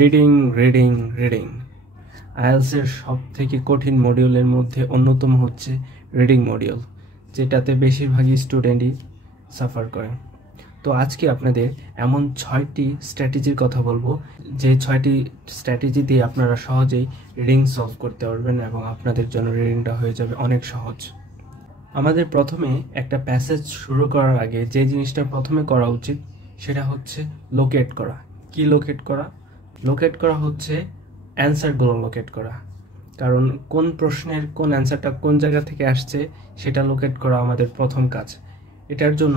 Reading reading reading আইএলটিএসের সবথেকে কঠিন মডিউলের মধ্যে অন্যতম হচ্ছে রিডিং মডিউল, যেটাতে বেশিরভাগই স্টুডেন্টই সাফার করে। তো আজকে আপনাদের এমন 6টি স্ট্র্যাটেজির কথা বলবো, যে 6টি স্ট্র্যাটেজি দিয়ে আপনারা সহজেই রিডিং সলভ করতে পারবেন এবং আপনাদের জন্য রিডিংটা হয়ে যাবে অনেক সহজ। আমাদের প্রথমে একটা প্যাসেজ শুরু করার আগে যে জিনিসটা প্রথমে করা উচিত সেটা হচ্ছে লোকেট করা। কি লোকেট করা? লোকেট করা হচ্ছে অ্যান্সারগুলো লোকেট করা, কারণ কোন প্রশ্নের কোন অ্যান্সারটা কোন জায়গা থেকে আসছে সেটা লোকেট করা আমাদের প্রথম কাজ। এটার জন্য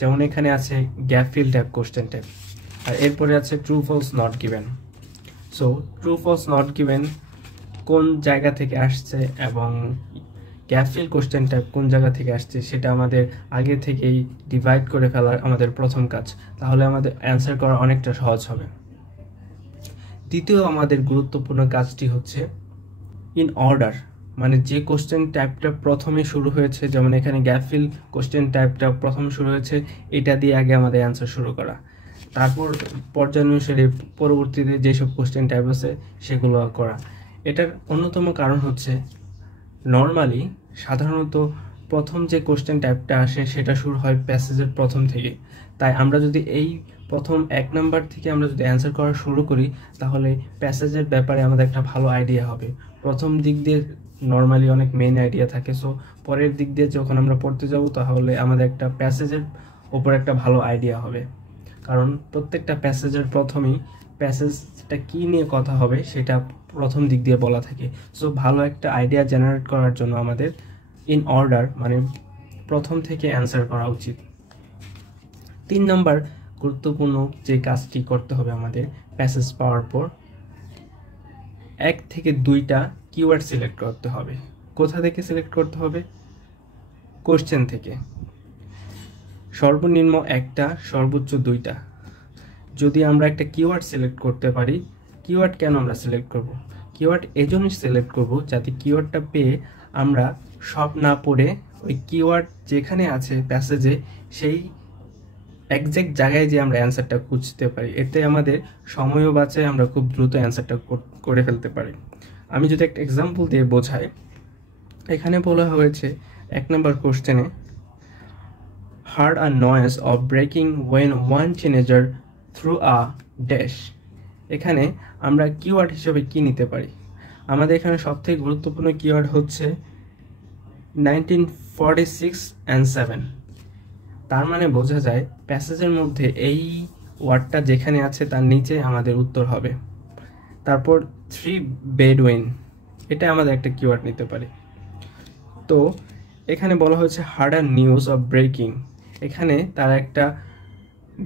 যেমন এখানে আছে gap fill tag, question tag, আর এরপরে আছে true false not given. So true false not given কোন জায়গা থেকে আসছে এবং গ্যাপ ফিল কোশ্চেন ট্যাগ কোন জায়গা থেকে আসছে সেটা আমাদের আগে থেকেই ডিভাইড করে ফেলার আমাদের প্রথম কাজ, তাহলে আমাদের অ্যান্সার করা অনেকটা সহজ হবে। দ্বিতীয় আমাদের গুরুত্বপূর্ণ কাজটি হচ্ছে ইন অর্ডার, মানে যে কোশ্চেন টাইপটা প্রথমে শুরু হয়েছে, যেমন এখানে গ্যাপ ফিল কোশ্চেন টাইপটা প্রথমে শুরু হয়েছে, এটা দিয়ে আগে আমাদের অ্যান্সার শুরু করা, তারপর পর্যানুসারে পরবর্তীতে যেসব কোশ্চেন টাইপ আছে সেগুলো করা। এটার অন্যতম কারণ হচ্ছে নর্মালি সাধারণত প্রথম যে কোশ্চেন টাইপটা আসে সেটা শুরু হয় প্যাসেজের প্রথম থেকে, তাই আমরা যদি এই প্রথম 1 নাম্বার থেকে আমরা যদি অ্যান্সার করা শুরু করি তাহলে প্যাসেজের ব্যাপারে আমাদের একটা ভালো আইডিয়া হবে। প্রথম দিক দিয়ে নর্মালি অনেক মেইন আইডিয়া থাকে, সো পরের দিক দিয়ে যখন আমরা পড়তে যাব তাহলে আমাদের একটা প্যাসেজের ওপর একটা ভালো আইডিয়া হবে, কারণ প্রত্যেকটা প্যাসেজের প্রথমেই প্যাসেজটা কী নিয়ে কথা হবে সেটা প্রথম দিক দিয়ে বলা থাকে। সো ভালো একটা আইডিয়া জেনারেট করার জন্য আমাদের ইন অর্ডার মানে প্রথম থেকে অ্যান্সার করা উচিত। 3 নম্বর গুরুত্বপূর্ণ যে কাজটি করতে হবে আমাদের প্যাসেজ পাওয়ার পর 1 থেকে 2টা কিওয়ার্ড সিলেক্ট করতে হবে। কোথা থেকে সিলেক্ট করতে হবে? কোশ্চেন থেকে। সর্বনিম্ন 1টা, সর্বোচ্চ 2টা। যদি আমরা একটা কিওয়ার্ড সিলেক্ট করতে পারি, কিওয়ার্ড কেন আমরা সিলেক্ট করব? কিওয়ার্ড এজন্যই সিলেক্ট করব যাতে কিওয়ার্ডটা পেয়ে আমরা সব না পড়ে ওই কিওয়ার্ড যেখানে আছে প্যাসেজে সেই এক্সাক্ট জায়গায় যে আমরা অ্যান্সারটা খুঁজতে পারি, এতে আমাদের সময়ও বাঁচে, আমরা খুব দ্রুত অ্যান্সারটা করে ফেলতে পারি। আমি যদি একটা এক্সাম্পল দিয়ে বোঝাই, এখানে বলা হয়েছে 1 নম্বর কোশ্চেনে heard a noise of breaking when one teenager threw a dash। এখানে আমরা কিওয়ার্ড হিসেবে কি নিতে পারি? আমাদের এখানে সবথেকে গুরুত্বপূর্ণ কিওয়ার্ড হচ্ছে 1946 and 7। তার মানে বোঝা যায় প্যাসেজের মধ্যে এই ওয়ার্ডটা যেখানে আছে তার নিচে আমাদের উত্তর হবে। তারপর 3 বেডউইন, এটা আমাদের একটা কিওয়ার্ড নিতে পারি। তো এখানে বলা হয়েছে হার্ড আর নিউজ অফ ব্রেকিং, এখানে তারা একটা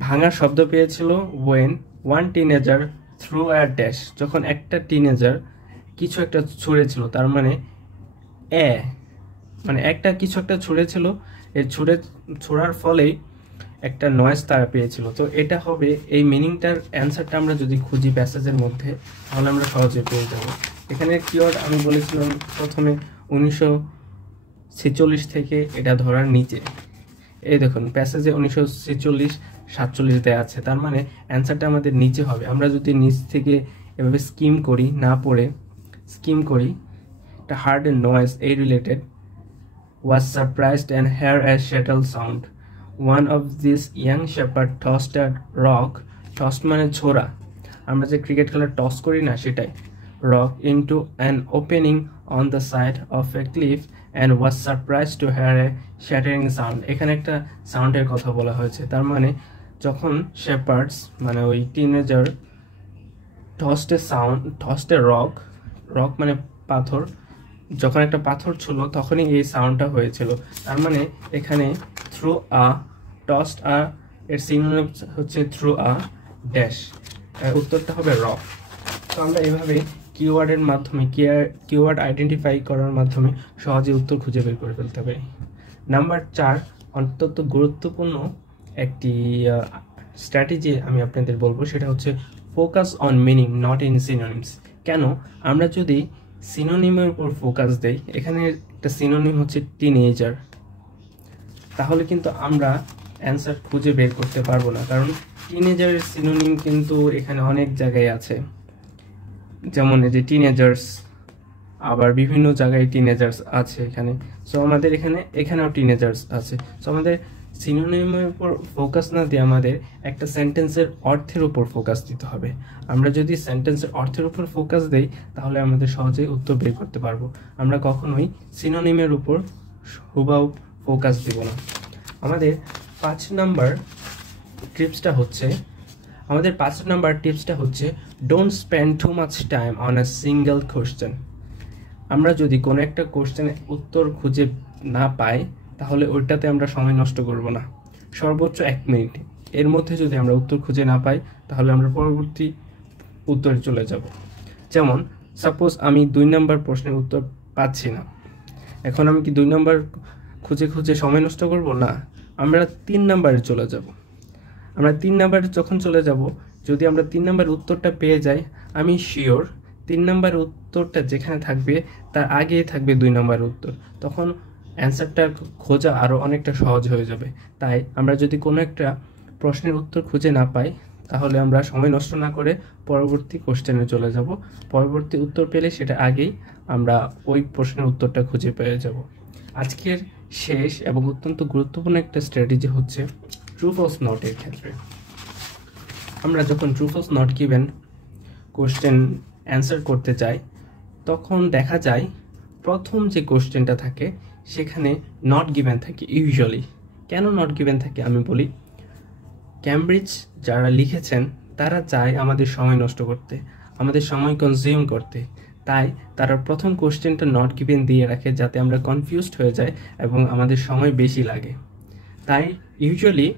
ভাঙার শব্দ পেয়েছিল when one teenager threw a dash, যখন একটা টিনেজার কিছু একটা ছুঁড়েছিল, তার মানে মানে একটা কিছু একটা ছুঁড়েছিল, এই ছোড়ার ফলেই একটা নয়েজ তারা পেয়েছিল। তো এটা হবে এই মিনিংটার অ্যান্সারটা আমরা যদি খুঁজি প্যাসেজের মধ্যে তাহলে আমরা সহজে পেয়ে যাব। এখানে কিওয়ার্ড আমি বলেছিলাম প্রথমে 1946 থেকে এটা ধরার নিচে, এই দেখুন প্যাসেজে 1946 47 দেওয়া আছে, তার মানে অ্যান্সারটা আমাদের নিচে হবে। আমরা যদি নিচ থেকে এভাবে স্কিম করি, না পড়ে স্কিম করি, এটা হার্ড এন্ড নয়েজ এই related was surprised and heard a shuttle sound. One of these young shepherd tossed a rock, tossed মানে ছোড়া, আমরা যে ক্রিকেট খেলা টস করি না সেটাই, rock into an opening on the side of a cliff and was surprised to hear a shattering sound। এখানে একটা সাউন্ডের কথা বলা হয়েছে, তার মানে যখন শেপার্ডস মানে ওই টিনেজার টসড এ রক মানে পাথর, যখন একটা পাথর ছিল তখনই এই সাউন্ডটা হয়েছিল। তার মানে এখানে থ্রু আ টসড আ এর সিনোনিম হচ্ছে থ্রু আ ড্যাশ, উত্তরটা হবে রক। তো আমরা এভাবে কিওয়ার্ডের মাধ্যমে কিওয়ার্ড আইডেন্টিফাই করার মাধ্যমে সহজে উত্তর খুঁজে বের করে ফেলতে পারি। নাম্বার 4 অত্যন্ত গুরুত্বপূর্ণ একটি স্ট্র্যাটেজি আমি আপনাদের বলবো, সেটা হচ্ছে focus on meaning not in synonyms. কেন? আমরা যদি সিনোনিমের উপর ফোকাস দেই, এখানে একটা সিনোনিম হচ্ছে টিনেজার, তাহলে কিন্তু আমরা অ্যান্সার খুঁজে বের করতে পারবো না, কারণ টিনেজারের সিনোনিম কিন্তু এখানে অনেক জায়গায় আছে, যেমন এই যে টিনেজার্স, আবার বিভিন্ন জায়গায় টিনেজার্স আছে এখানে। সো আমাদের এখানেও টিনেজার্স আছে। সো আমাদের সিনোনিমের উপর ফোকাস না দিয়ে আমাদের একটা সেন্টেন্সের অর্থের উপর ফোকাস দিতে হবে। আমরা যদি সেন্টেন্সের অর্থের উপর ফোকাস দেই তাহলে আমাদের সহজেই উত্তর বের করতে পারবো। আমরা কখনোই সিনোনিমের উপর হুবহু ফোকাস দিব না। আমাদের 5 নাম্বার টিপসটা হচ্ছে don't spend too much time on a single question. আমরা যদি কোনো একটা কোশ্চেনের উত্তর খুঁজে না পাই তাহলে ওইটাতে আমরা সময় নষ্ট করব না। সর্বোচ্চ 1 মিনিট এর মধ্যে যদি আমরা উত্তর খুঁজে না পাই তাহলে আমরা পরবর্তী উত্তরে চলে যাব। যেমন সাপোজ আমি 2 নাম্বার প্রশ্নের উত্তর পাচ্ছি না, এখন আমি কি 2 নাম্বার খুঁজে সময় নষ্ট করব না, আমরা 3 নাম্বারে চলে যাব। আমরা 3 নাম্বারে যখন চলে যাব, যদি আমরা 3 নাম্বার উত্তরটা পেয়ে যাই, আমি শিওর 3 নাম্বার উত্তরটা যেখানে থাকবে তার আগেই থাকবে 2 নাম্বার উত্তর, তখন অ্যান্সারটা খোঁজা আরও অনেকটা সহজ হয়ে যাবে। তাই আমরা যদি কোনো একটা প্রশ্নের উত্তর খুঁজে না পাই তাহলে আমরা সময় নষ্ট না করে পরবর্তী কোশ্চেনে চলে যাব। পরবর্তী উত্তর পেলে সেটা আগেই আমরা ওই প্রশ্নের উত্তরটা খুঁজে পেয়ে যাব। আজকের শেষ এবং অত্যন্ত গুরুত্বপূর্ণ একটা স্ট্র্যাটেজি হচ্ছে ট্রু ফলস নটের ক্ষেত্রে। আমরা যখন true false not given question answer করতে চাই তখন দেখা যায় প্রথম যে কোশ্চেনটা থাকে সেখানে নট গিভেন থাকে ইউজুয়ালি। কেন নট গিভেন থাকে আমি বলি। ক্যামব্রিজ যারা লিখেছেন তারা চায় আমাদের সময় নষ্ট করতে, আমাদের সময় কনজিউম করতে, তাই তারা প্রথম কোশ্চেনটা নট গিভেন দিয়ে রাখে যাতে আমরা কনফিউজড হয়ে যাই এবং আমাদের সময় বেশি লাগে। তাই ইউজুয়ালি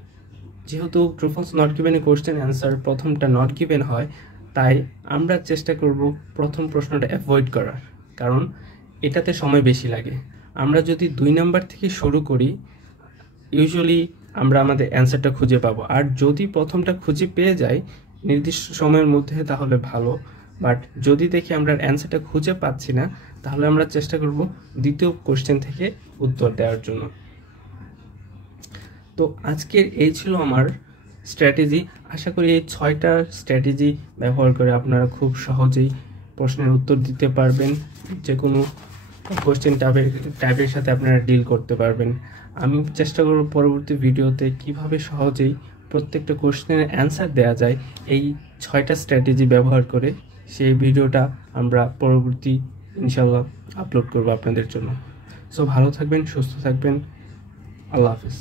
যেহেতু ট্রু ফলস নট গিভেনে কোশ্চেন অ্যান্সার প্রথমটা নট গিভেন হয়, তাই আমরা চেষ্টা করব প্রথম প্রশ্নটা অ্যাভয়েড করার, কারণ এটাতে সময় বেশি লাগে। আমরা যদি 2 নাম্বার থেকে শুরু করি ইউজুয়ালি আমরা আমাদের অ্যান্সারটা খুঁজে পাবো, আর যদি প্রথমটা খুঁজে পেয়ে যাই নির্দিষ্ট সময়ের মধ্যে তাহলে ভালো। বাট যদি দেখি আমরা অ্যান্সারটা খুঁজে পাচ্ছি না তাহলে আমরা চেষ্টা করব দ্বিতীয় কোশ্চেন থেকে উত্তর দেওয়ার জন্য। তো আজকের এই ছিল আমার স্ট্র্যাটেজি। আশা করি এই 6টা স্ট্র্যাটেজি ব্যবহার করে আপনারা খুব সহজেই প্রশ্নের উত্তর দিতে পারবেন, যে কোনো কোশ্চেন টাইপের সাথে আপনারা ডিল করতে পারবেন। আমি চেষ্টা করব পরবর্তী ভিডিওতে কিভাবে সহজেই প্রত্যেকটা কোশ্চেনের অ্যান্সার দেওয়া যায় এই 6টা স্ট্র্যাটেজি ব্যবহার করে, সেই ভিডিওটা আমরা পরবর্তী ইনশাল্লাহ আপলোড করব আপনাদের জন্য। সো ভালো থাকবেন, সুস্থ থাকবেন, আল্লাহ হাফিজ।